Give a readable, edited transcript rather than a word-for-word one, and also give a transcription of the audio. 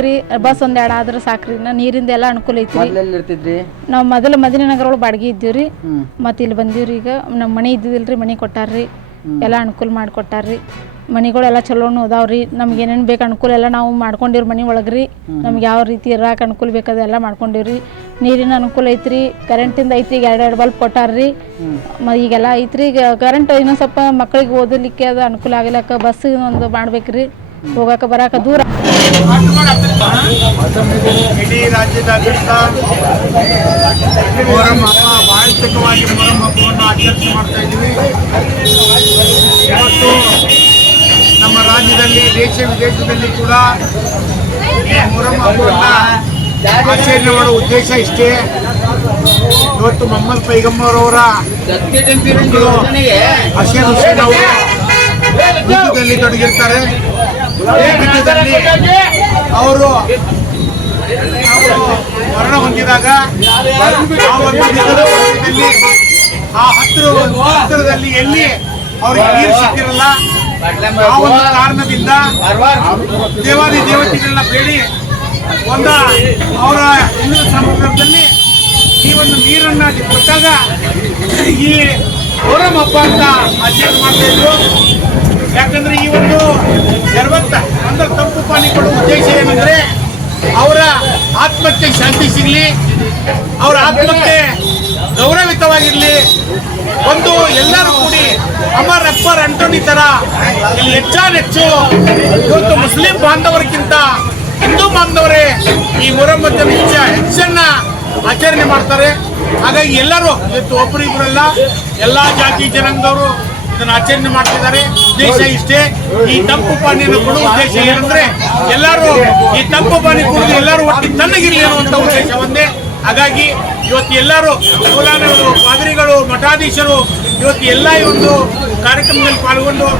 ಐತ್ರಿ, ಬಸ್ ಒಂದ್ ಎರಡು ಆದ್ರೆ ಸಾಕ್ರಿ. ನೀರಿಂದ ಎಲ್ಲ ಅನುಕೂಲ ಐತ್ರಿ. ಇರ್ತಿದ್ರಿ? ನಾವು ಮೊದಲು ಮದಿನನಗರ ಒಳಗೆ ಬಾಡಿಗೆ ಇದ್ದೀವ್ರಿ. ಮತ್ತೆ ಇಲ್ಲಿ ಬಂದೀವ್ರಿ. ಈಗ ನಮ್ಮ ಮನೆ ಇದ್ದಿದ್ದಿಲ್ರಿ, ಮನೆ ಕೊಟ್ಟಾರ್ರಿ. ಎಲ್ಲ ಅನುಕೂಲ ಮಾಡಿಕೊಟ್ಟಾರ್ರಿ. ಮನೆಗಳೆಲ್ಲ ಚಲೋನು ಅದಾವ್ರಿ. ನಮ್ಗೆ ಏನೇನು ಬೇಕು ಅನುಕೂಲ ಎಲ್ಲ ನಾವು ಮಾಡ್ಕೊಂಡಿವ್ರಿ ಮನೆ ಒಳಗ್ರಿ. ನಮ್ಗೆ ಯಾವ ರೀತಿ ಇರಾಕ ಅನುಕೂಲ ಬೇಕಾದೆಲ್ಲ ಮಾಡ್ಕೊಂಡಿವ್ರಿ. ನೀರಿನ ಅನುಕೂಲ ಐತ್ರಿ, ಕರೆಂಟಿಂದ ಐತ್ರಿ. ಈಗ ಎರಡು ಬಲ್ಬ್ ಕೊಟ್ಟಾರ್ರಿ. ಈಗೆಲ್ಲ ಐತ್ರಿ. ಈಗ ಕರೆಂಟ್ ಇನ್ನೊಂದು ಸ್ವಲ್ಪ ಮಕ್ಕಳಿಗೆ ಓದಲಿಕ್ಕೆ ಅದು ಅನುಕೂಲ ಆಗಲಿಕ್ಕೆ ಬಸ್ ಒಂದು ಮಾಡ್ಬೇಕ್ರಿ, ಹೋಗಾಕ ಬರಾಕ ದೂರ. ಇಡೀ ರಾಜ್ಯದಾದ್ಯಂತ ಮೊಹರಂ ಹಬ್ಬ ವಾರ್ಷಿಕವಾಗಿ ಮೊಹರಂ ಹಬ್ಬವನ್ನು ಆಚರಣೆ ಮಾಡ್ತಾ ಇದ್ದೀವಿ. ಇವತ್ತು ನಮ್ಮ ರಾಜ್ಯದಲ್ಲಿ ದೇಶ ವಿದೇಶದಲ್ಲಿ ಕೂಡ ಈ ಮೊಹರಂ ಹಬ್ಬವನ್ನು ಆಚರಣೆ ಮಾಡುವ ಉದ್ದೇಶ ಇಷ್ಟೇ. ಇವತ್ತು ಮೊಹಮ್ಮದ್ ಪೈಗಂಬರ್ ಹಸೀನ್ ಹುಸೇನ್ ಅವರು ಯುದ್ಧದಲ್ಲಿ ತೊಡಗಿರ್ತಾರೆ. ಯುದ್ಧದಲ್ಲಿ ಅವರು ಮರಣ ಹೊಂದಿದಾಗ ಆ ಹತ್ತಿರದಲ್ಲಿ ಎಲ್ಲಿ ಅವ್ರಿಗೆ ನೀರು ಸಿಕ್ಕಿರಲ್ಲ. ಆ ಒಂದು ಕಾರಣದಿಂದ ದೇವಾದಿ ದೇವತೆಗಳನ್ನ ಬೇಡಿ ಅವರ ಹಿಂದೂ ಸಮುದ್ರದಲ್ಲಿ ಈ ಒಂದು ನೀರನ್ನ ಕೊಟ್ಟಾಗ ಈ ಮೊಹರಂ ಹಬ್ಬ ಅಂತ ಆಚರಣೆ ಮಾಡ್ತಾ ಇದ್ರು. ಯಾಕಂದ್ರೆ ಈ ಒಂದು ಅಂದ್ರೆ ತಂಪು ಪಾನಿ ಕೊಡುವ ಉದ್ದೇಶ ಏನಂದ್ರೆ ಅವರ ಆತ್ಮಕ್ಕೆ ಶಾಂತಿ ಸಿಗಲಿ, ಅವರ ಆತ್ಮಕ್ಕೆ ಗೌರವಿತವಾಗಿರ್ಲಿ. ಒಂದು ಎಲ್ಲರೂ ಕೂಡಿ ಅಮರ್ ಅಕ್ಬರ್ ಅಂಟೋನಿ ತರ ಇಲ್ಲಿ ಹೆಚ್ಚಾನೆಚ್ಚು ಇವತ್ತು ಮುಸ್ಲಿಂ ಬಾಂಧವರಿಗಿಂತ ಹಿಂದೂ ಬಾಂಧವರೇ ಈ ಮೊಹರಂ ಹೆಚ್ಚನ್ನ ಆಚರಣೆ ಮಾಡ್ತಾರೆ. ಹಾಗಾಗಿ ಎಲ್ಲರೂ ಇವತ್ತು ಒಬ್ಬರಿಬ್ಬರಲ್ಲ, ಎಲ್ಲಾ ಜಾತಿ ಜನಾಂಗದವರು ಇದನ್ನು ಆಚರಣೆ ಮಾಡ್ತಿದ್ದಾರೆ. ಉದ್ದೇಶ ಇಷ್ಟೇ, ಈ ತಂಪು ಪಾನಿಯನ್ನು ಕೊಡುವ ಉದ್ದೇಶ ಏನಂದ್ರೆ ಎಲ್ಲರೂ ಈ ತಂಪು ಪಾನಿ ಕುಡಿದು ಎಲ್ಲರೂ ಒಟ್ಟಿಗೆ ತಣ್ಣಗಿರಲಿ ಅನ್ನುವಂಥ ಉದ್ದೇಶ ಒಂದೇ. ಹಾಗಾಗಿ ಇವತ್ತು ಎಲ್ಲರೂ ಮೌಲಾನವರು, ಪಾದ್ರಿಗಳು, ಮಠಾಧೀಶರು ಇವತ್ತು ಎಲ್ಲ ಈ ಒಂದು ಕಾರ್ಯಕ್ರಮದಲ್ಲಿ ಪಾಲ್ಗೊಂಡು